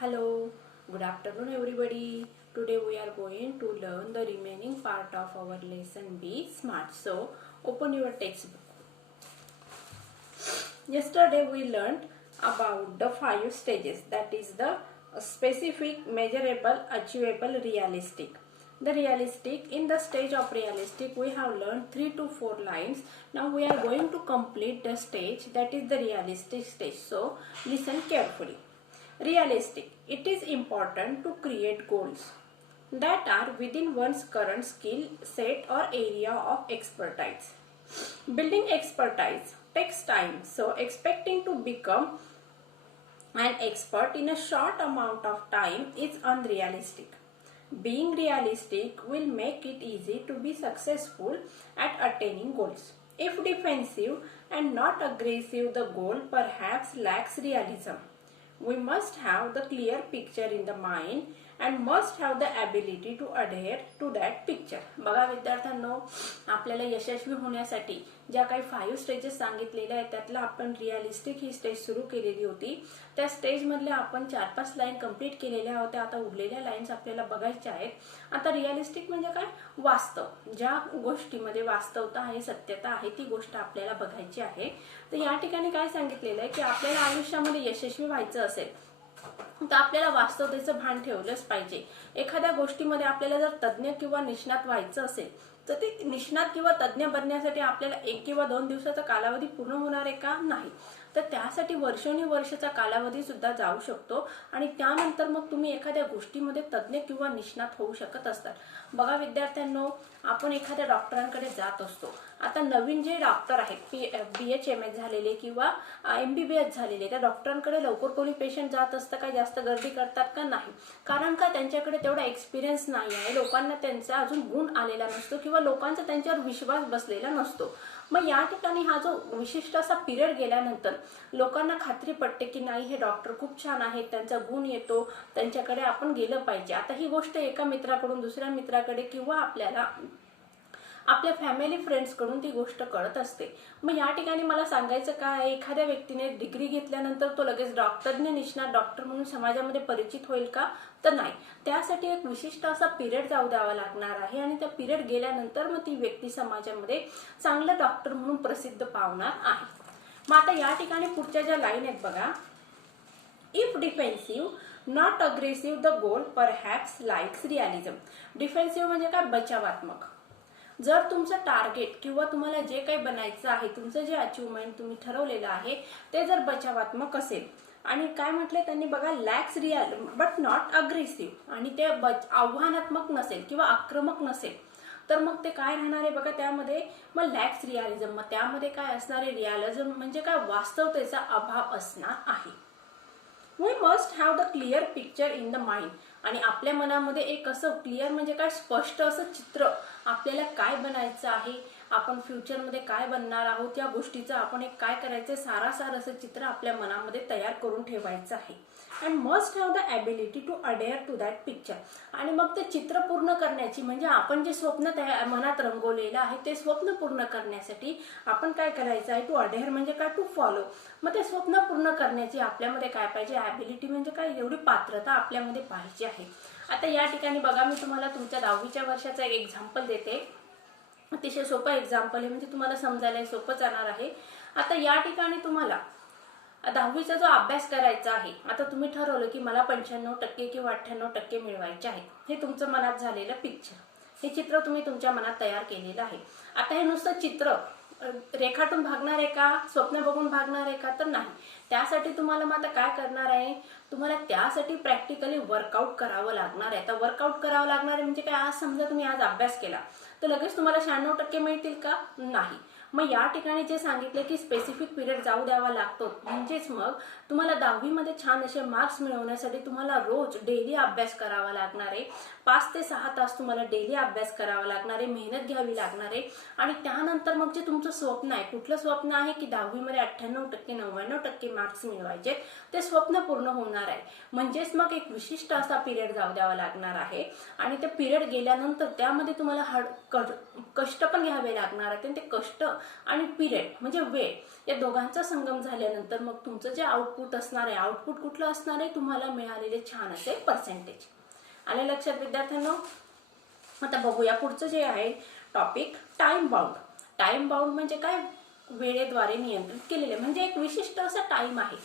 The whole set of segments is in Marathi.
Hello, good afternoon everybody. Today we are going to learn the remaining part of our lesson B Smart. So open your textbook. Yesterday we learned about the 5 stages, that is the specific, measurable, achievable, realistic. The realistic, in the stage of realistic we have learned 3 to 4 lines. Now we are going to complete the stage, that is the realistic stage. So listen carefully. Realistic. It is important to create goals that are within one's current skill set or area of expertise. Building expertise takes time, so expecting to become an expert in a short amount of time is unrealistic. Being realistic will make it easy to be successful at attaining goals. If defensive and not aggressive, the goal perhaps lacks realism. We must have the clear picture in the mind and must have the ability to adhere to that picture. बघा विद्यार्थ्यांनो, आपल्याला यशस्वी होण्यासाठी ज्या काही 5 स्टेजेस सांगितलेल्या आहेत त्यातला आपण रिअलिस्टिक ही स्टेज सुरू केलेली होती. त्या स्टेज मधल्या आपण 4-5 लाईन कंप्लीट केलेल्या होत्या. आता उरलेल्या लाईन्स आपल्याला बघायच्या आहेत. आता रिअलिस्टिक म्हणजे काय? वास्तव. ज्या गोष्टीमध्ये वास्तवता आहे, सत्यता आहे, ती गोष्ट आपल्याला बघायची आहे. तर या ठिकाणी काय सांगितलेलं आहे की आपल्याला आयुष्यामध्ये यशस्वी व्हायचं असेल तर आपल्याला वास्तवतेचं भान ठेवलंच पाहिजे. एखाद्या गोष्टीमध्ये आपल्याला जर तज्ञ किंवा निष्णात व्हायचं असेल तर ते निष्णात किंवा तज्ञ बनण्यासाठी आपल्याला 1 किंवा 2 दिवसाचा कालावधी पूर्ण होणार आहे का? नाही. तर त्यासाठी वर्षानुवर्षाचा कालावधी सुद्धा जाऊ शकतो आणि त्यानंतर मग तुम्ही एखाद्या गोष्टीमध्ये तज्ञ किंवा निष्णात होऊ शकत असतात. बघा विद्यार्थ्यांनो, आपण एखाद्या डॉक्टरांकडे जात असतो. आता नवीन जे डॉक्टर आहेत, BHMS झालेले किंवा MBBS झालेले, त्या डॉक्टरांकडे लवकर कोणी पेशंट जात असतं का? जास्त गर्दी करतात का? नाही. कारण का? त्यांच्याकडे तेवढा एक्सपिरियन्स नाही आहे. लोकांना त्यांचा अजून गुण आलेला नसतो किंवा लोकांचा त्यांच्यावर विश्वास बसलेला नसतो. मग या ठिकाणी हा जो विशिष्ट असा पिरियड गेल्यानंतर लोकांना खात्री पडते की नाही, हे डॉक्टर खूप छान आहेत, त्यांचा गुण येतो, त्यांच्याकडे आपण गेलं पाहिजे. आता ही गोष्ट एका मित्राकडून दुसऱ्या मित्राकडे किंवा आपल्याला आपल्या फॅमिली फ्रेंड्स कडून ती गोष्ट कळत असते. मग या ठिकाणी मला सांगायचं काय, एखाद्या व्यक्तीने डिग्री घेतल्यानंतर तो लगेच तज्ञ निष्णात डॉक्टर म्हणून समाजामध्ये परिचित होईल का? तर नाही. त्यासाठी एक विशिष्ट असा पिरियड जाऊ द्यावा लागणार आहे आणि त्या पिरियड गेल्यानंतर मग ती व्यक्ती समाजामध्ये चांगला डॉक्टर म्हणून प्रसिद्ध पावणार आहे. मग आता या ठिकाणी पुढच्या ज्या लाईन आहेत बघा, if defensive not aggressive the goal perhaps likes realism. Defensive म्हणजे काय? बचावात्मक. जर तुमचं टार्गेट किंवा तुम्हाला जे काही बनायचं आहे, तुमचं जे अचिव्हमेंट तुम्ही ठरवलेलं आहे ते जर बचावात्मक असेल आणि काय म्हटले त्यांनी बघा, lax real but not aggressive, आणि ते आव्हानात्मक नसेल किंवा आक्रमक नसेल तर मग ते काय राहणार आहे बघा, त्यामध्ये मग लॅक्स रिअलिझम. मग त्यामध्ये काय असणार आहे? रिअलिझम म्हणजे काय? वास्तवतेचा अभाव असणार आहे. We must have the clear picture in the mind. आणि आपल्या मनामध्ये एक असं क्लिअर म्हणजे काय, स्पष्ट असं चित्र, आपल्याला काय बनायचं आहे, आपण फ्युचरमध्ये काय बनणार आहोत, या गोष्टीचं आपण एक काय करायचं, सारासार असं चित्र आपल्या मनामध्ये तयार करून ठेवायचं आहे. And must have the ability to adhere to that picture. आणि मग ते चित्र पूर्ण करण्याची म्हणजे आपण जे स्वप्न मनात रंगवलेलं आहे ते स्वप्न पूर्ण करण्यासाठी आपण काय करायचं आहे, टू अडेअर म्हणजे काय, टू फॉलो. मग ते स्वप्न पूर्ण करण्याची आपल्यामध्ये काय पाहिजे, ॲबिलिटी म्हणजे काय, एवढी पात्रता आपल्यामध्ये पाहिजे आहे. आता या ठिकाणी बघा, मी तुम्हाला तुमच्या 10वीच्या वर्षाचा एक एक्झाम्पल देते. अतिशय सोपं एक्झाम्पल आहे, म्हणजे तुम्हाला समजायला सोपं जाणार आहे. आता या ठिकाणी तुम्हाला 10वीचा जो अभ्यास करायचा आहे, आता तुम्ही ठरवलं की मला 95% किंवा 98% मिळवायचे आहेत. हे तुमचं मनात झालेलं पिक्चर, हे चित्र तुम्ही तुमच्या मनात तयार केलेलं आहे. आता हे नुसतं चित्र रेखाटून भागणार आहे का, स्वप्न बघून भागणार आहे का? तर नाही. त्यासाठी तुम्हाला मग आता काय करणार आहे, तुम्हाला त्यासाठी प्रॅक्टिकली वर्कआउट करावं लागणार आहे. आता वर्कआउट करावं लागणार आहे म्हणजे काय, आज समजा तुम्ही आज अभ्यास केला तर लगेच तुम्हाला 96% मिळतील का? नाही. मग या ठिकाणी जे सांगितले की स्पेसिफिक पिरियड जाऊ द्यावा लागतो, म्हणजेच मग तुम्हाला 10वीमध्ये छान असे मार्क्स मिळवण्यासाठी तुम्हाला रोज डेली अभ्यास करावा लागणार आहे. 5 ते 6 तास तुम्हाला डेली अभ्यास करावा लागणार आहे, मेहनत घ्यावी लागणार आहे. आणि त्यानंतर मग जे तुमचं स्वप्न आहे, कुठलं स्वप्न आहे की 10वीमध्ये 98% 99% मार्क्स मिळवायचे, ते स्वप्न पूर्ण होणार आहे. म्हणजेच मग एक विशिष्ट असा पिरियड जाऊ द्यावा लागणार आहे आणि ते पिरियड गेल्यानंतर त्यामध्ये तुम्हाला कष्ट पण घ्यावे लागणार आहेत. ते कष्ट आणि पिरियड म्हणजे वेळ, या दोघांचा संगम झाल्यानंतर मग तुमचं जे आउटपुट असणार आहे, आउटपुट कुठलं असणार आहे, तुम्हाला मिळालेले छान असे पर्सेंटेज. आले लक्षात विद्यार्थ्यांनो? आता बघूया पुढचं जे आहे topic, time bound. Time bound म्हणजे काय, वेळेद्वारे नियंत्रित केलेले, म्हणजे एक विशिष्ट असा टाइम आहे,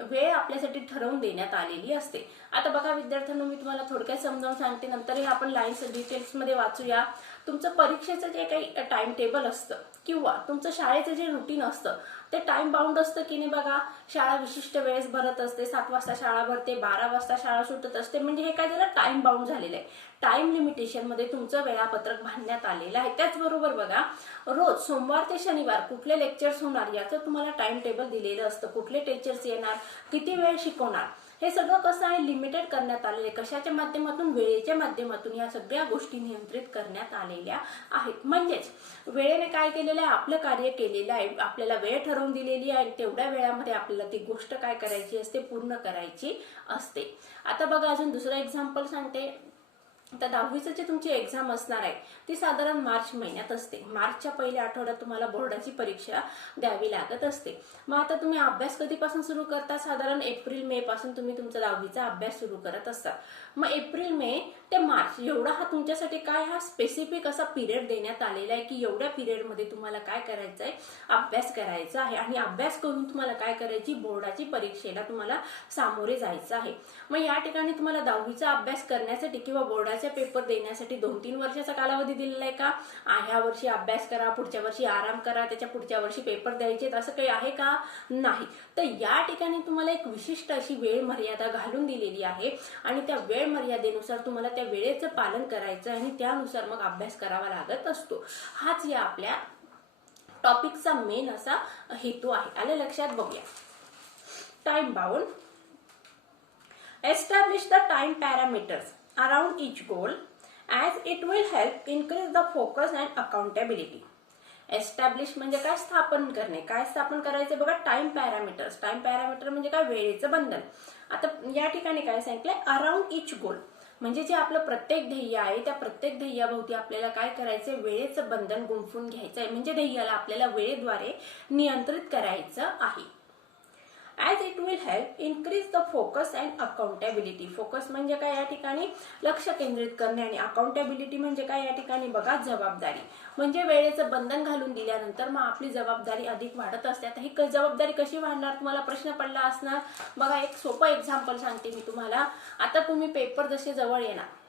वेळ आपल्यासाठी ठरवून देण्यात आलेली असते. आता बघा विद्यार्थ्यांनो, मी तुम्हाला थोडक्यात समजावून सांगते, नंतर आपण लाईन्स डिटेल्समध्ये वाचूया. तुमचं परीक्षेचं जे काही टाइम टेबल असतं किंवा तुमचं शाळेचं जे रुटीन असतं ते टाइम बाउंड असतं की नाही बघा. शाळा विशिष्ट वेळेस भरत असते, 7 वाजता शाळा भरते, 12 वाजता शाळा सुटत असते, म्हणजे हे काय झालं, टाइम बाउंड झालेलं आहे. टाइम लिमिटेशन मध्ये तुमचं वेळापत्रक बांधण्यात आलेलं आहे. त्याचबरोबर बघा, रोज सोमवार ते शनिवार कुठले लेक्चर्स होणार याचं तुम्हाला टाइम टेबल दिलेलं असतं. कुठले टीचर्स येणार, किती वेळ शिकवणार, हे सगळं कसं आहे, लिमिटेड करण्यात आलेले. कशाच्या माध्यमातून, वेळेच्या माध्यमातून या सगळ्या गोष्टी नियंत्रित करण्यात आलेल्या आहेत. म्हणजेच वेळेने काय केलेलं आहे, आपलं कार्य केलेलं आहे, आपल्याला वेळ ठरवून दिलेली आहे, तेवढ्या वेळामध्ये आपल्याला ती गोष्ट काय करायची असते, पूर्ण करायची असते. आता बघा अजून दुसरं एक्झाम्पल सांगते. आता 10वीची जी तुमची एक्झाम असणार आहे ती साधारण मार्च महिन्यात असते. मार्चच्या पहिल्या आठवड्यात तुम्हाला बोर्डाची परीक्षा द्यावी लागत असते. मग आता तुम्ही अभ्यास कधीपासून सुरू करता, साधारण एप्रिल मे पासून तुम्ही तुमचा 10वीचा अभ्यास सुरू करत असता. मग एप्रिल मे ते मार्च एवढा हा तुमच्यासाठी काय, हा स्पेसिफिक असा पिरियड देण्यात आलेला आहे की एवढ्या पिरियडमध्ये तुम्हाला काय करायचं आहे, अभ्यास करायचा आहे. आणि अभ्यास करून तुम्हाला काय करायची, बोर्डाची परीक्षेला तुम्हाला सामोरे जायचं आहे. मग या ठिकाणी तुम्हाला 10वीचा अभ्यास करण्यासाठी किंवा बोर्डाच्या पेपर देण्यासाठी 2-3 वर्षाचा कालावधी दिलेला आहे का, ह्या वर्षी अभ्यास करा, पुढच्या वर्षी आराम करा, त्याच्या पुढच्या वर्षी पेपर द्यायचे, असं काही आहे का, नाही. तर या ठिकाणी तुम्हाला एक विशिष्ट अशी वेळ मर्यादा घालून दिलेली आहे आणि त्या वेळ मर्यादेनुसार तुम्हाला त्या वेळेचं पालन करायचं आणि त्यानुसार मग अभ्यास करावा लागत असतो. हाच या आपल्या टॉपिकचा मेन असा हेतू आहे. आले लक्षात? बघूया. Time bound. Establish the time parameters around each goal as it will help increase the focus and accountability. Establish म्हणजे काय, स्थापन करणे. काय स्थापन करायचे बघा, टाइम पॅरामीटर्स. टाइम पॅरामीटर म्हणजे काय, वेळेचं बंधन. आता या ठिकाणी काय सांगितलंय, अराउंड इच गोल म्हणजे जे आपलं प्रत्येक ध्येय आहे त्या प्रत्येक ध्येयाभोवती आपल्याला काय करायचंय, वेळेचं बंधन गुंफून घ्यायचं आहे. म्हणजे ध्येयाला आपल्याला वेळेद्वारे नियंत्रित करायचं आहे. as it will help increase the focus and accountability. Focus म्हणजे काय, या ठिकाणी लक्ष केंद्रित करणे, आणि अकाउंटेबिलिटी म्हणजे काय, या ठिकाणी बघा जबाबदारी. म्हणजे वेळेचं बंधन घालून दिल्यानंतर मग आपली जबाबदारी अधिक वाढत असते. आता ही जबाबदारी कशी वाढणार, तुम्हाला प्रश्न पडला असणार. बघा एक सोपं एक्झाम्पल सांगते मी तुम्हाला. आता तुम्ही पेपर जसे जवळ येणार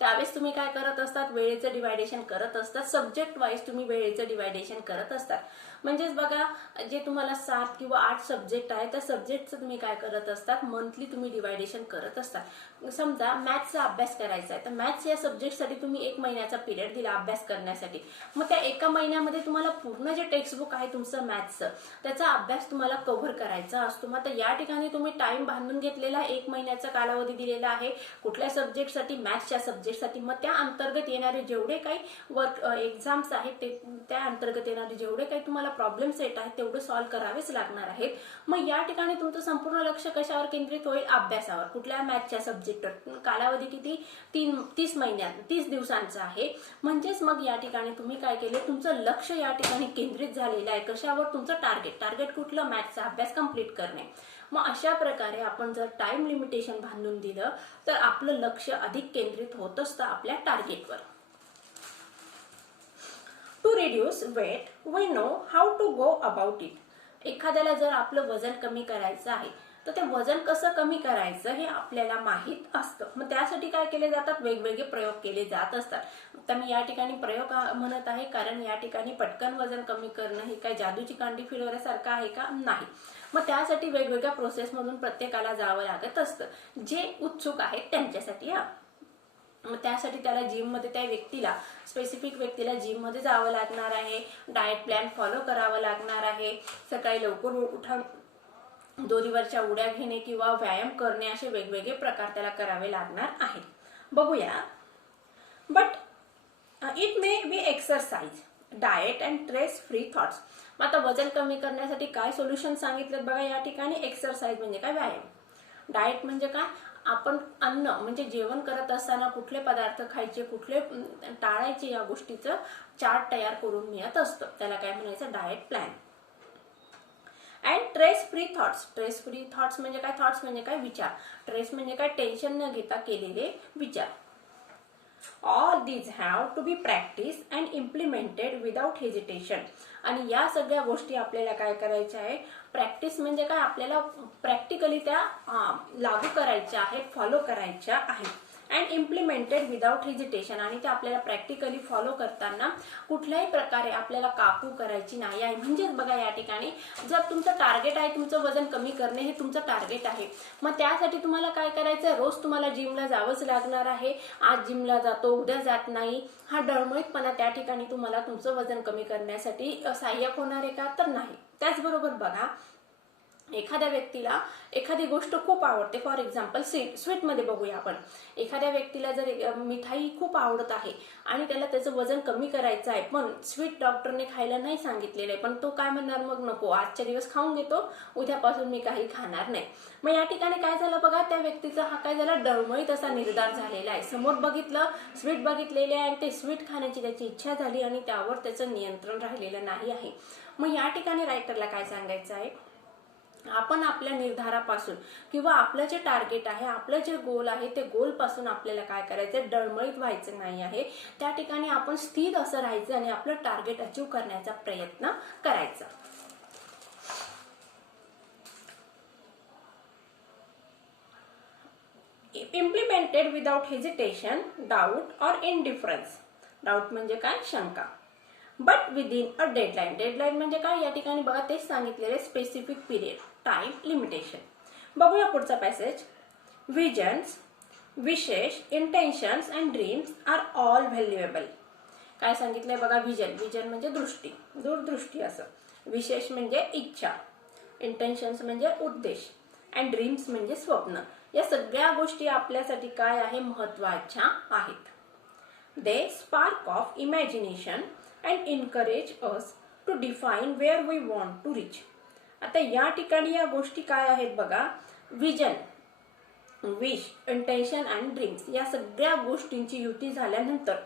त्यावेळेस तुम्ही काय करत असतात, वेळेचं डिवायडेशन करत असतात. सब्जेक्ट वाईज तुम्ही वेळेचं डिवायडेशन करत असतात. म्हणजेच बघा, जे तुम्हाला 7 किंवा 8 सब्जेक्ट आहे त्या सब्जेक्टचं तुम्ही काय करत असतात, मंथली तुम्ही डिवायडेशन करत असतात. समजा मॅथ्सचा अभ्यास करायचा आहे तर मॅथ्स या सब्जेक्टसाठी तुम्ही 1 महिन्याचा पिरियड दिला अभ्यास करण्यासाठी. मग त्या 1 महिन्यामध्ये तुम्हाला पूर्ण जे टेक्स्टबुक आहे तुमचं मॅथ्सचं त्याचा अभ्यास तुम्हाला कव्हर करायचा असतो. मग आता या ठिकाणी तुम्ही टाइम बांधून घेतलेला, 1 महिन्याचा कालावधी दिलेला आहे कुठल्या सब्जेक्टसाठी, मॅथ्सच्या सब्जेक्टसाठी. मग त्या अंतर्गत येणारे जेवढे काही वर्क एक्झाम्स आहेत ते त्या अंतर्गत येणारे जेवढे काही तुम्हाला प्रॉब्लेम सेट आहेत तेवढं सॉल्व्ह करावेच लागणार आहेत. मग या ठिकाणी तुमचं संपूर्ण लक्ष कशावर केंद्रित होईल, अभ्यासावर. कुठल्या मॅथ्सच्या सब्जेक्टवर. कालावधी किती, 30 दिवसांचा आहे. म्हणजेच मग या ठिकाणी तुम्ही काय केले, तुमचं लक्ष या ठिकाणी केंद्रित झालेलं आहे. कशावर, तुमचं टार्गेट कुठलं, मॅथ्सचा अभ्यास कंप्लीट करणे. मग अशा प्रकारे आपण जर टाइम लिमिटेशन बांधून दिलं तर आपलं लक्ष अधिक केंद्रित होत असतं आपल्या टार्गेटवर. To reduce weight we know how to go about it. एखाद्याला जर आपलं वजन कमी करायचं आहे तर ते वजन कसं कमी करायचं हे आपल्याला माहीत असतं. मग त्यासाठी काय केले जातात, वेगवेगळे प्रयोग केले जात असतात. तर मी या ठिकाणी प्रयोग म्हणत आहे कारण या ठिकाणी पटकन वजन कमी करणं हे काय जादूची कांडी फिरवण्यासारखं आहे का, नाही. मग त्यासाठी वेगवेगळ्या प्रोसेसमधून प्रत्येकाला जावं लागत असतं. जे उत्सुक आहेत त्यांच्यासाठी. मग त्यासाठी त्याला जिममध्ये, त्या व्यक्तीला, स्पेसिफिक व्यक्तीला जिममध्ये जावं लागणार आहे. डाएट प्लॅन फॉलो करावं लागणार आहे. सकाळी लवकर उठून दोरीवरच्या उड्या घेणे किंवा व्यायाम करणे असे वेगवेगळे प्रकार त्याला करावे लागणार आहेत. बघूया. But it may be exercise, diet and stress free thoughts. मग आता वजन कमी करण्यासाठी काय सोल्युशन सांगितलं बघा या ठिकाणी. एक्सरसाइज म्हणजे काय, व्यायाम. डाएट म्हणजे काय, आपण अन्न म्हणजे जेवण करत असताना कुठले पदार्थ खायचे, कुठले टाळायचे, या गोष्टीचं चार्ट तयार करून मिळत असतं. त्याला काय म्हणायचं, diet plan. And trace free thoughts. Trace free thoughts म्हणजे काय, थॉट्स म्हणजे काय, विचार. ट्रेस म्हणजे काय, टेन्शन न घेता केलेले विचार. All these have to be practiced and implemented without hesitation. आणि या सगळ्या गोष्टी आपल्याला काय करायच्या आहे, प्रॅक्टिस म्हणजे काय, आपल्याला प्रॅक्टिकली त्या लागू करायच्या आहेत, फॉलो करायच्या आहेत. And implemented without hesitation. आणि ते आपल्याला प्रॅक्टिकली फॉलो करताना कुठल्याही प्रकारे आपल्याला काकू करायची नाही आहे. म्हणजेच बघा या ठिकाणी जर तुमचं टार्गेट आहे, तुमचं वजन कमी करणे हे तुमचं टार्गेट आहे, मग त्यासाठी तुम्हाला काय करायचं, रोज तुम्हाला जिमला जावंच लागणार आहे. आज जिमला जातो, उद्या जात नाही, हा डळमळीतपणा त्या ठिकाणी तुम्हाला तुमचं वजन कमी करण्यासाठी सहाय्यक होणार आहे का, तर नाही. त्याचबरोबर बघा, एखाद्या व्यक्तीला एखादी गोष्ट खूप आवडते, फॉर एक्झाम्पल स्वीटमध्ये बघूया आपण. एखाद्या व्यक्तीला जर मिठाई खूप आवडत आहे आणि त्याला त्याचं वजन कमी करायचं आहे, पण स्वीट डॉक्टरने खायला नाही सांगितलेलं आहे, पण तो काय म्हणणार, मग नको, आजच्या दिवस खाऊन घेतो, उद्यापासून मी काही खाणार नाही. मग या ठिकाणी काय झालं बघा, त्या व्यक्तीचा हा काय झाला, डळमळीत असा निर्धार झालेला आहे. समोर बघितलं, स्वीट बघितलेले आहे आणि ते स्वीट खाण्याची त्याची इच्छा झाली आणि त्यावर त्याचं नियंत्रण राहिलेलं नाही आहे. मग या ठिकाणी रायटरला काय सांगायचं आहे, आपण आपल्या निर्धारापासून किंवा आपलं जे टार्गेट आहे, आपलं जे गोल आहे, ते गोल पासून आपल्याला काय करायचं, डळमळीत व्हायचं नाही आहे. त्या ठिकाणी आपण स्थिर असं राहायचं आणि आपलं टार्गेट अचीव करण्याचा प्रयत्न करायचा. इम्प्लिमेंटेड विदाउट हेजिटेशन, डाऊट और इनडिफरन्स. डाऊट म्हणजे काय, शंका. But within a deadline. Deadline म्हणजे काय, या ठिकाणी बघा तेच सांगितलेले, स्पेसिफिक पिरियड, टाइम लिमिटेशन. बघूया पुढचा passage. Visions, wishes, intentions and dreams are all valuable. काय सांगितलंय बघा, विजन. विजन म्हणजे दृष्टी, दूरदृष्टी असं. विशेष म्हणजे इच्छा, इंटेन्शन्स म्हणजे उद्देश, अँड ड्रीम्स म्हणजे स्वप्न. या सगळ्या गोष्टी आपल्यासाठी काय आहे, महत्वाच्या आहेत. The spark of imagination and encourage us to define where we want to reach. आता या ठिकाणी या गोष्टी काय आहेत बघा, विजन, विश, इंटेन्शन आणि ड्रीम्स, या सगळ्या गोष्टींची युती झाल्यानंतर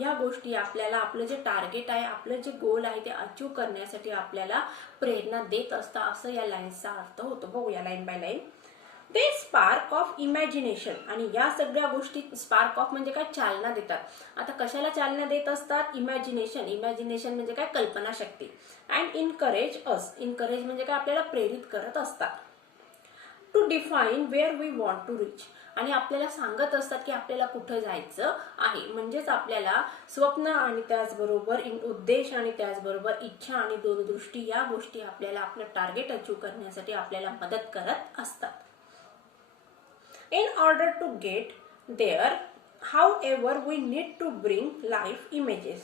या गोष्टी आपल्याला आपलं जे टार्गेट आहे, आपलं जे गोल आहे, ते अचीव करण्यासाठी आपल्याला प्रेरणा देत असतात, असं या लाईनचा अर्थ होतो. बघूया लाईन बाय लाईन. ते स्पार्क ऑफ इमॅजिनेशन. आणि या सगळ्या गोष्टी स्पार्क ऑफ म्हणजे काय, चालना देतात. आता कशाला चालना देत असतात, इमॅजिनेशन. इमॅजिनेशन म्हणजे काय, कल्पनाशक्ती. And encourage us. इनकरेज म्हणजे काय, आपल्याला प्रेरित करत असतात. To define where we want to reach. आणि आपल्याला सांगत असतात की आपल्याला कुठं जायचं आहे. म्हणजेच आपल्याला स्वप्न आणि त्याचबरोबर उद्देश आणि त्याचबरोबर इच्छा आणि दूरदृष्टी, या गोष्टी आपल्याला आपलं टार्गेट अचीव करण्यासाठी आपल्याला मदत करत असतात. In order to get there, however, we need to bring life images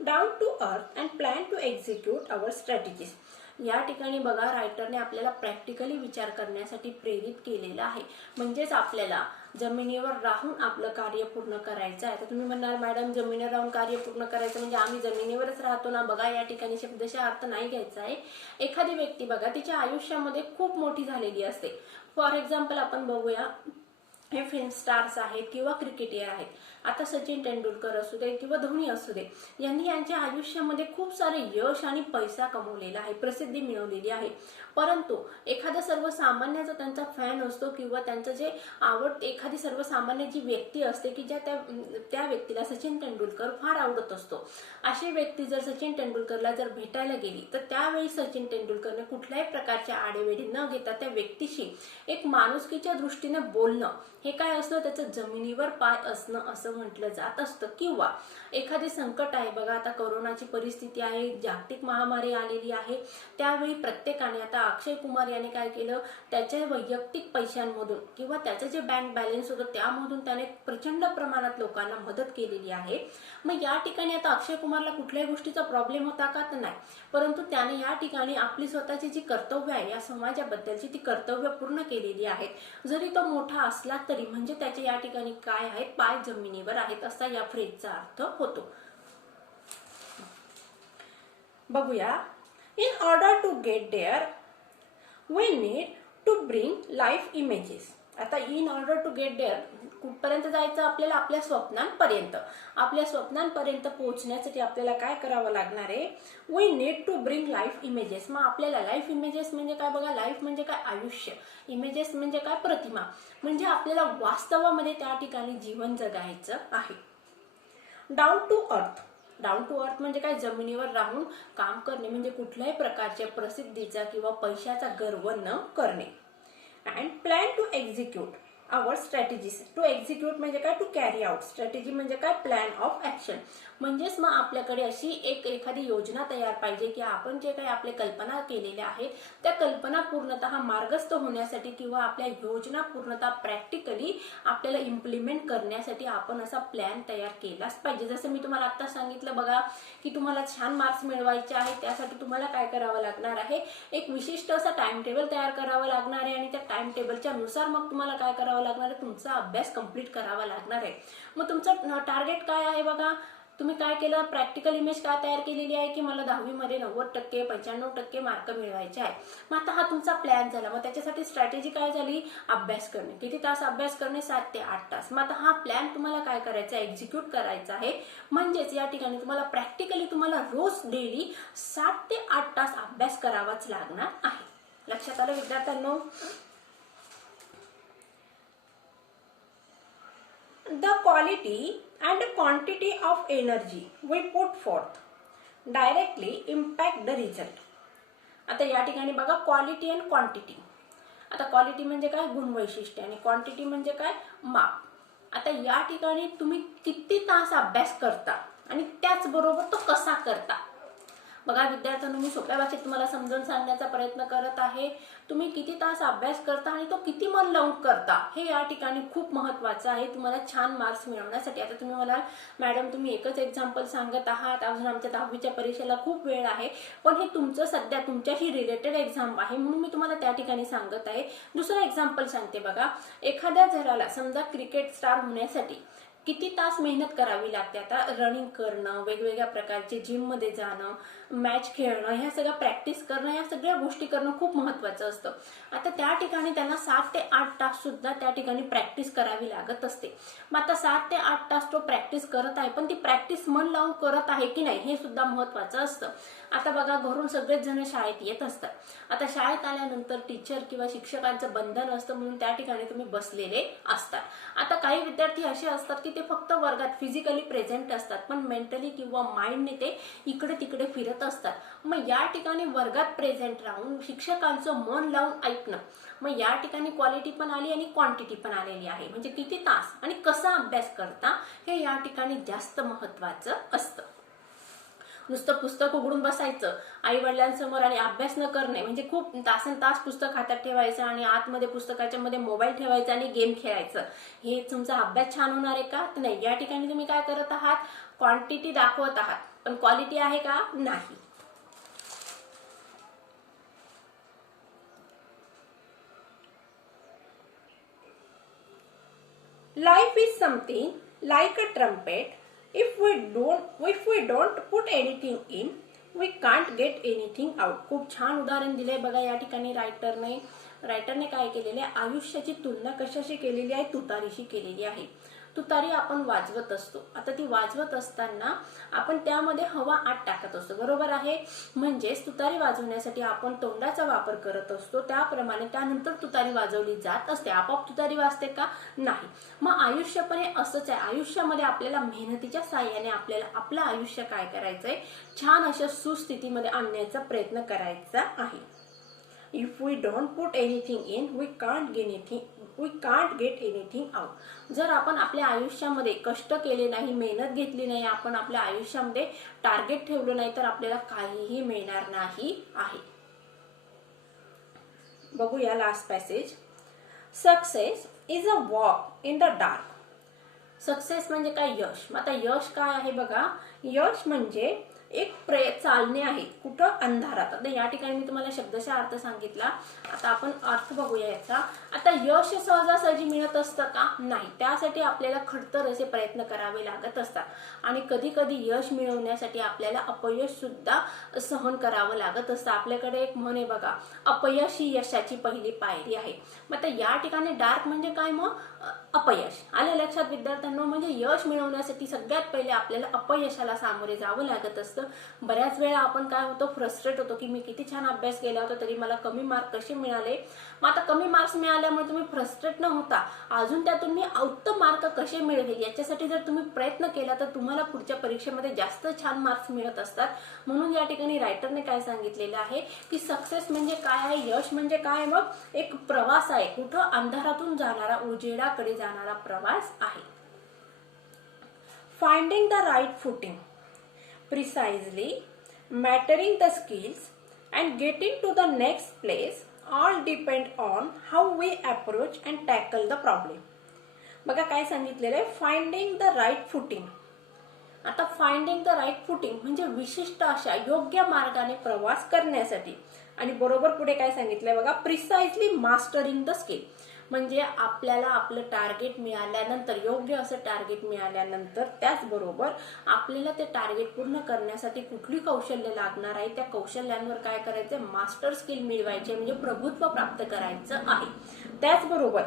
down to earth and plan to execute our strategies. या ठिकाणी बघा, रायटरने आपल्याला प्रॅक्टिकली विचार करण्यासाठी प्रेरित केलेला आहे. म्हणजेच आपल्याला जमिनीवर राहून आपलं कार्य पूर्ण करायचं आहे. तर तुम्ही म्हणणार, मॅडम जमिनीवर राहून कार्य पूर्ण करायचं म्हणजे आम्ही जमिनीवरच राहतो ना. बघा या ठिकाणी शब्दशः अर्थ नाही घ्यायचा आहे. एखादी व्यक्ती बघा, तिच्या आयुष्यामध्ये खूप मोठी झालेली असते. फॉर एक्झाम्पल आपण बघूया, हे फिल्म स्टार्स आहेत किंवा क्रिकेटर आहेत. आता सचिन तेंडुलकर असू दे किंवा धोनी असू दे, यांनी यांच्या आयुष्यामध्ये खूप सारे यश आणि पैसा कमवलेला आहे, प्रसिद्धी मिळवलेली आहे. परंतु एखादा सर्वसामान्याचा त्यांचा फॅन असतो किंवा त्यांचं जे एखादी सर्वसामान्य जी व्यक्ती असते की ज्या त्या व्यक्तीला सचिन तेंडुलकर फार आवडत असतो. अशी व्यक्ती जर सचिन तेंडुलकरला जर भेटायला गेली, तर त्यावेळी सचिन तेंडुलकरने कुठल्याही प्रकारच्या आडेवेढी न घेता त्या व्यक्तीशी एक माणुसकीच्या दृष्टीने बोलणं, हे काय असतं, त्याचं जमिनीवर पाय असणं असं म्हटलं जात असतं. किंवा एखादे संकट आहे बघा, आता कोरोनाची परिस्थिती आहे, जागतिक महामारी आलेली आहे, त्यावेळी प्रत्येकाने, आता अक्षय कुमार याने काय केलं, त्याच्या वैयक्तिक पैशांमधून किंवा त्याचं जे बँक बॅलन्स होतं त्यामधून त्याने प्रचंड प्रमाणात लोकांना मदत केलेली आहे. मग या ठिकाणी आता अक्षय कुमारला कुठल्याही गोष्टीचा प्रॉब्लेम होता का, तर नाही. परंतु त्याने या ठिकाणी आपली स्वतःची जी कर्तव्य आहे, या समाजाबद्दलची ती कर्तव्य पूर्ण केलेली आहेत. जरी तो मोठा असला तरी, म्हणजे त्याचे या ठिकाणी काय आहे, पाय जमिनीवर आहेत, असा या फ्रेजचा अर्थ होतो. बघूया. In order to get there, we need to bring life images. आता in order to get there, कुठपर्यंत जायचं आपल्याला? आपल्या स्वप्नांपर्यंत. आपल्या स्वप्नांपर्यंत पोहोचण्यासाठी आपल्याला काय करावं लागणार आहे? We need to bring life images. मग आपल्याला लाईफ इमेजेस म्हणजे काय बघा, लाईफ म्हणजे काय? आयुष्य. इमेजेस म्हणजे काय? प्रतिमा. म्हणजे आपल्याला वास्तवामध्ये त्या ठिकाणी जीवन जगायचं आहे. Down to earth. Down to earth म्हणजे काय? जमिनीवर राहून काम करणे, म्हणजे कुठल्याही प्रकारच्या प्रसिद्धीचा किंवा पैशाचा गर्व न करणे. And plan to execute our strategies. To execute म्हणजे काय? To carry out. स्ट्रॅटेजी म्हणजे काय? Plan of action. म्हणजेच मग आपल्याकडे अशी एखादी योजना तयार पाहिजे की आपण जे काही आपल्या कल्पना केलेल्या आहेत त्या कल्पना पूर्णतः मार्गस्थ होण्यासाठी किंवा आपल्या योजना पूर्णतः प्रॅक्टिकली आपल्याला इम्प्लिमेंट करण्यासाठी आपण असा प्लॅन तयार केलाच पाहिजे. जसं मी तुम्हाला आता सांगितलं बघा की तुम्हाला छान मार्क्स मिळवायचे आहेत, त्यासाठी तुम्हाला काय करावं लागणार आहे? एक विशिष्ट असा टाइम टेबल तयार करावं लागणार आहे आणि त्या टाइम टेबलच्या नुसार मग तुम्हाला काय करावं लागणार आहे? तुमचा अभ्यास कंप्लीट करावा लागणार आहे. मग तुमचं टार्गेट काय आहे बघा? तुम्ही काय केलं? प्रॅक्टिकल इमेज काय तयार केलेली आहे की मला 10वी मध्ये 90%, 95% मार्क मिळवायचे आहे. मग आता हा तुमचा प्लॅन झाला. मग त्याच्यासाठी स्ट्रॅटेजी काय झाली? अभ्यास करणे. किती तास अभ्यास करणे? 7 ते 8 तास. मग आता हा प्लॅन तुम्हाला काय करायचा? एक्झिक्यूट करायचा आहे. म्हणजेच या ठिकाणी तुम्हाला प्रॅक्टिकली तुम्हाला रोज डेली 7 ते 8 तास अभ्यास करावाच लागणार आहे. लक्षात आलं विद्यार्थ्यांनो? The quality and quantity of energy we put forth directly impact the result. आता या ठिकाणी बघा क्वालिटी आणि क्वांटिटी. आता क्वालिटी म्हणजे काय? गुणवैशिष्ट्य. आणि क्वांटिटी म्हणजे काय? माप. आता या ठिकाणी तुम्ही किती तास अभ्यास करता आणि त्याचबरोबर तो कसा करता. बघा विद्यार्थ्यांनो, मी सोप्या भाषेत तुम्हाला समजावून सांगण्याचा प्रयत्न करत आहे. तुम्ही किती तास अभ्यास करता आणि तो किती मन लावून करता हे या ठिकाणी खूप महत्त्वाचं आहे तुम्हाला छान मार्क्स मिळवण्यासाठी. आता तुम्ही मला मॅडम तुम्ही एकच एक्झाम्पल सांगत आहात, अजून आमच्या 10वीच्या परीक्षेला खूप वेळ आहे, पण हे तुमचं सध्या तुमच्याशी रिलेटेड एक्झाम आहे म्हणून मी तुम्हाला त्या ठिकाणी सांगत आहे. दुसरं एक्झाम्पल सांगते बघा. एखाद्या जणाला समजा क्रिकेट स्टार होण्यासाठी किती तास मेहनत करावी लागते. आता रनिंग करणं, वेगवेगळ्या प्रकारचे जिम मध्ये जाणं, मॅच खेळणं, ह्या सगळ्या प्रॅक्टिस करणं, या सगळ्या गोष्टी करणं खूप महत्त्वाचं असतं. आता त्या ठिकाणी त्यांना 7 ते 8 तास सुद्धा त्या ठिकाणी प्रॅक्टिस करावी लागत असते. मग आता 7 ते 8 तास तो प्रॅक्टिस करत आहे, पण ती प्रॅक्टिस मन लावून करत आहे की नाही हे सुद्धा महत्त्वाचं असतं. आता बघा घरून सगळेच जण शाळेत येत असतात. आता शाळेत आल्यानंतर टीचर किंवा शिक्षकांचं बंधन असतं म्हणून त्या ठिकाणी तुम्ही बसलेले असतात. आता काही विद्यार्थी असे असतात की ते फक्त वर्गात फिजिकली प्रेझेंट असतात पण मेंटली किंवा माइंडने ते इकडे तिकडे फिरत असतात. मग या ठिकाणी वर्गात प्रेझेंट राहून शिक्षकांचं मन लावून ऐकणं, मग या ठिकाणी क्वालिटी पण आली आणि क्वांटिटी पण आलेली आहे. म्हणजे किती तास आणि कसा अभ्यास करता हे या ठिकाणी जास्त महत्त्वाचं असतं. नुसतं पुस्तक उघडून बसायचं आई वडिलांसमोर आणि अभ्यास न करणे म्हणजे खूप तासन तास पुस्तक हातात ठेवायचं आणि आतमध्ये पुस्तकाच्या मध्ये मोबाईल ठेवायचा आणि गेम खेळायचं, हे तुमचा अभ्यास छान होणार आहे का? नाही. या ठिकाणी तुम्ही काय करत आहात? क्वांटिटी दाखवत आहात पण क्वालिटी आहे का? नाही. Life is something like a trumpet. If we don't put anything in, we can't get anything out. खूप छान उदाहरण दिले बघा या ठिकाणी रायटरने काय केलेले आहे? आयुष्याची तुलना कशाशी केलेली आहे? तुतारीशी केलेली आहे. तुतारी आपण वाजवत असतो. आता ती वाजवत असताना आपण त्यामध्ये हवा आत टाकत असतो, बरोबर आहे? म्हणजेच तुतारी वाजवण्यासाठी आपण तोंडाचा वापर करत असतो, त्याप्रमाणे त्यानंतर तुतारी वाजवली जात असते. आपोआप तुतारी वाजते का? नाही. मग आयुष्य पण हे असंच आहे. आयुष्यामध्ये आपल्याला मेहनतीच्या साहाय्याने आपल्याला आपलं आयुष्य काय करायचंय? छान अशा सुस्थितीमध्ये आणण्याचा प्रयत्न करायचा आहे. If we don't put anything in, we can't get anything out. जर आपण आपल्या आयुष्यामध्ये कष्ट केले नाही, मेहनत घेतली नाही, आपण आपल्या आयुष्यामध्ये टार्गेट ठेवलं नाही तर आपल्याला काहीही मिळणार नाही आहे. बघूया last passage. Success is a walk in the dark. Success म्हणजे काय? यश. मग आता यश काय आहे बघा? यश म्हणजे एक चालणे आहे कुठं अंधारात. आता या ठिकाणी मी तुम्हाला शब्दशः अर्थ सांगितला. आता आपण अर्थ बघूया याचा. आता यश सहजासहजी मिळत असतं का? नाही. त्यासाठी आपल्याला खडतर असे प्रयत्न करावे लागत असतात आणि कधी कधी यश मिळवण्यासाठी आपल्याला अपयश सुद्धा सहन करावं लागत असतं. आपल्याकडे एक म्हण आहे बघा, अपयश ही यशाची पहिली पायरी आहे. मग या ठिकाणी डार्क म्हणजे काय? मग अपयश. आले लक्षात विद्यार्थ्यांना? म्हणजे यश मिळवण्यासाठी सगळ्यात पहिले आपल्याला अपयशाला सामोरे जावं लागत असतं. बऱ्याच वेळा आपण काय होतो, फ्रस्ट्रेट होतो की मी किती छान अभ्यास केला होता तरी मला कमी मार्क कसे मिळाले. मग आता कमी मार्क्स मिळाल्यामुळे तुम्ही फ्रस्ट्रेट न होता अजून त्यातून मी उत्तम मार्क कसे मिळवेल याच्यासाठी जर तुम्ही प्रयत्न केला तर तुम्हाला पुढच्या परीक्षेमध्ये जास्त छान मार्क्स मिळत असतात. म्हणून या ठिकाणी रायटरने काय सांगितलेलं आहे की सक्सेस म्हणजे काय आहे, यश म्हणजे काय? मग एक प्रवास आहे, कुठं? अंधारातून जाणारा उजेडाकडे जाणारा प्रवास आहे. Finding the right footing, precisely mattering the skills and getting to the next place all depend on how we approach and tackle the problem. बघा काय सांगितलेलं आहे, फाइंडिंग द राइट फुटिंग. आता फाइंडिंग द राइट फुटिंग म्हणजे विशिष्ट अशा योग्य मार्गाने प्रवास करण्यासाठी. आणि बरोबर पुढे काय सांगितलंय बघा, प्रिसाइजली मास्टरिंग द स्किल म्हणजे आपल्याला आपलं टार्गेट मिळाल्यानंतर, योग्य असं टार्गेट मिळाल्यानंतर त्याचबरोबर आपल्याला ते टार्गेट पूर्ण करण्यासाठी कुठली कौशल्य लागणार आहे त्या कौशल्यांवर काय करायचं, मास्टर स्किल मिळवायचे म्हणजे प्रभुत्व प्राप्त करायचं आहे. त्याचबरोबर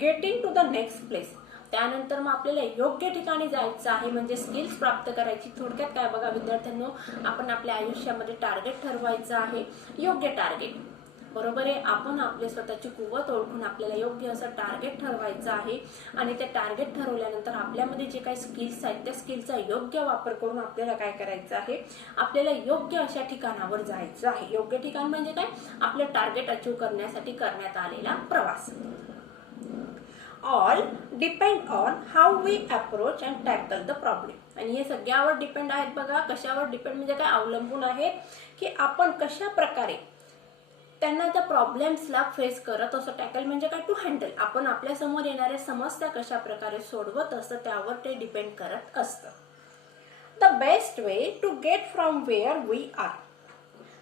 getting to the next place, त्यानंतर मग आपल्याला योग्य ठिकाणी जायचं आहे म्हणजे स्किल्स प्राप्त करायची. थोडक्यात काय बघा विद्यार्थ्यांनो, आपण आपल्या आयुष्यामध्ये टार्गेट ठरवायचं आहे, योग्य टार्गेट. बरोबर आहे. आपण आपल्या स्वतःची कुवत ओळखून आपल्याला योग्य असं टार्गेट ठरवायचं आहे आणि ते टार्गेट ठरवल्यानंतर आपल्यामध्ये जे काही स्किल्स आहेत त्या स्किलचा योग्य वापर करून आपल्याला काय करायचं आहे, आपल्याला योग्य अशा ठिकाणावर जायचं आहे. योग्य ठिकाण म्हणजे काय, आपलं टार्गेट अचीव करण्यासाठी करण्यात आलेला प्रवास. All depend on how we approach and tackle the problem. आणि हे सगळ्यावर डिपेंड आहेत बघा. कशावर डिपेंड म्हणजे काय, अवलंबून आहेत की आपण कशा प्रकारे त्यांना त्या प्रॉब्लेम्सला फेस करत असतो. टॅकल म्हणजे काय, टू हँडल. आपण आपल्या समोर येणाऱ्या समस्या कशा प्रकारे सोडवत असतं त्यावर ते डिपेंड करत असतं. The best way to get from where we are.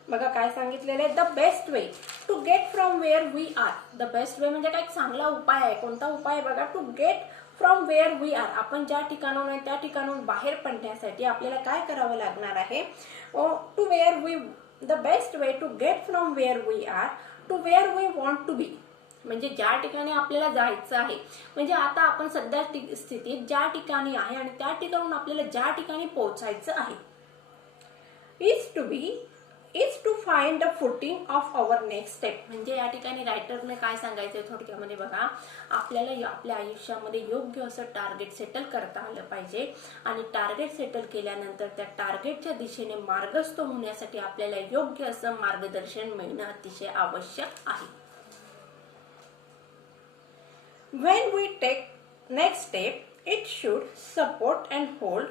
बघा काय सांगितलेलं आहे, the best way to get from where we are. The best way म्हणजे काय, चांगला उपाय आहे. कोणता उपाय बघा, to get from where we are. आपण ज्या ठिकाणाहून आहे त्या ठिकाणाहून बाहेर पडण्यासाठी आपल्याला काय करावं लागणार आहे, to where we, the best way to get from where we are to where we want to be. म्हणजे ज्या ठिकाणी आपल्याला जायचं आहे, म्हणजे आता आपण सध्या स्थितीत ज्या ठिकाणी आहे आणि त्या ठिकाणून आपल्याला ज्या ठिकाणी पोहोचायचं आहे. Is to find the footing of our next step. म्हणजे या ठिकाणी रायटरने काय सांगायचंय थोडक्यामध्ये बघा, आपल्याला आपल्या आयुष्यामध्ये योग्य असं टार्गेट सेटल करता आलं पाहिजे आणि टार्गेट सेटल केल्यानंतर त्या टार्गेटच्या दिशेने मार्गस्थ होण्यासाठी आपल्याला योग्य असं मार्गदर्शन मिळणं अतिशय आवश्यक आहे. When we take next step, it should support and hold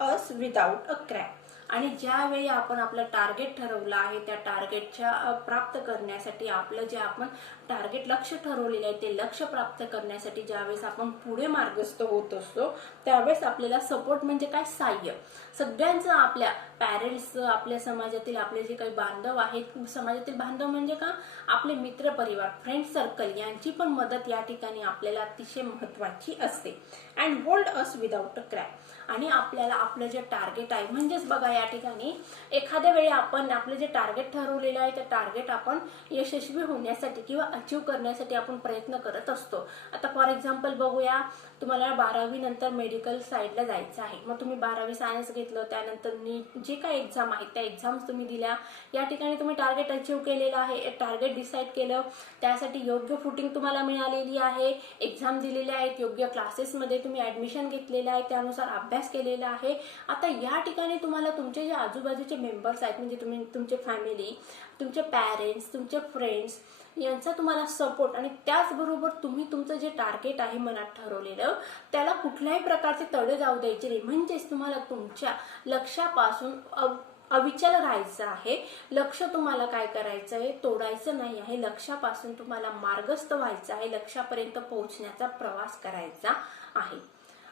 us without a crack. आणि ज्यावेळी आपण आपलं टार्गेट ठरवलं आहे त्या टार्गेटच्या प्राप्त करण्यासाठी आपलं जे आपण टार्गेट लक्ष्य ठरवलेलं आहे ते लक्ष्य प्राप्त करण्यासाठी ज्यावेळेस आपण पुढे मार्गस्थ होत असतो त्यावेळेस आपल्याला सपोर्ट म्हणजे काय, सहाय्य. सगळ्यांचं, आपल्या पॅरेंट्सचं, आपल्या समाजातील आपले जे काही बांधव आहेत, समाजातील बांधव म्हणजे का, आपले मित्र परिवार, फ्रेंड सर्कल यांची पण मदत या ठिकाणी आपल्याला अतिशय महत्वाची असते. And hold us without a crack. आणि आपल्याला आपलं जे टार्गेट आहे म्हणजेच बघा या ठिकाणी एखाद्या वेळी आपण आपलं जे टार्गेट ठरवलेलं आहे ते टार्गेट आपण यशस्वी होण्यासाठी किंवा अचीव करण्यासाठी आपण प्रयत्न करत असतो. आता फॉर एक्झाम्पल बघूया, तुम्हाला 12वी नंतर मेडिकल साईडला जायचं आहे. मग तुम्ही 12वी सायन्स घेतलं, त्यानंतर नीट जे काही एक्झाम आहेत त्या एक्झाम्स तुम्ही दिल्या. या ठिकाणी तुम्ही टार्गेट अचीव केलेलं आहे, टार्गेट डिसाईड केलं, त्यासाठी योग्य फुटिंग तुम्हाला मिळालेली आहे, एक्झाम दिलेल्या आहेत, योग्य क्लासेसमध्ये तुम्ही ऍडमिशन घेतलेलं आहे, त्यानुसार अभ्यास केलेला आहे. आता या ठिकाणी तुम्हाला तुमचे जे आजूबाजूचे मेंबर्स आहेत म्हणजे तुम्ही, तुमचे फॅमिली, तुमचे पॅरेंट्स, तुमचे फ्रेंड्स यांचा तुम्हाला सपोर्ट आणि त्याचबरोबर तुम्ही तुमचं जे टार्गेट आहे मनात ठरवलेलं त्याला कुठल्याही प्रकारचे तडे जाऊ द्यायचे नाही. म्हणजेच तुम्हाला तुमच्या लक्ष्यापासून अविचल राहायचं आहे. लक्ष्य तुम्हाला काय करायचं आहे, तोडायचं नाही आहे. लक्ष्यापासून तुम्हाला मार्गस्थ व्हायचं आहे, लक्ष्यापर्यंत पोहोचण्याचा प्रवास करायचा आहे.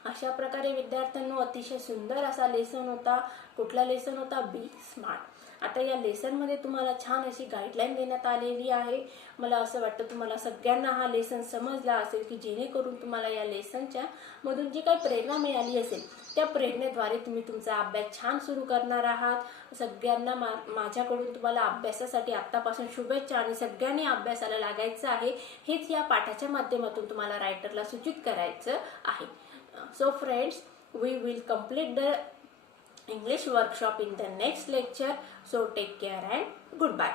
अशा प्रकारे विद्यार्थ्यांनो अतिशय सुंदर असा लेसन होता. कुठला लेसन होता? बी स्मार्ट. आता या लेसनमध्ये तुम्हाला छान अशी गाईडलाईन देण्यात आलेली आहे. मला असं वाटतं तुम्हाला सगळ्यांना हा लेसन समजला असेल की जेणेकरून तुम्हाला या लेसनच्या मधून जी काही प्रेरणा मिळाली असेल त्या प्रेरणेद्वारे तुम्ही तुमचा अभ्यास छान सुरू करणार आहात. सगळ्यांना माझ्याकडून तुम्हाला अभ्यासासाठी आत्तापासून शुभेच्छा आणि सगळ्यांनी अभ्यासाला लागायचं आहे हेच या पाठाच्या माध्यमातून तुम्हाला रायटरला सूचित करायचं आहे. So friends, we will complete the English workshop in the next lecture. So take care and goodbye.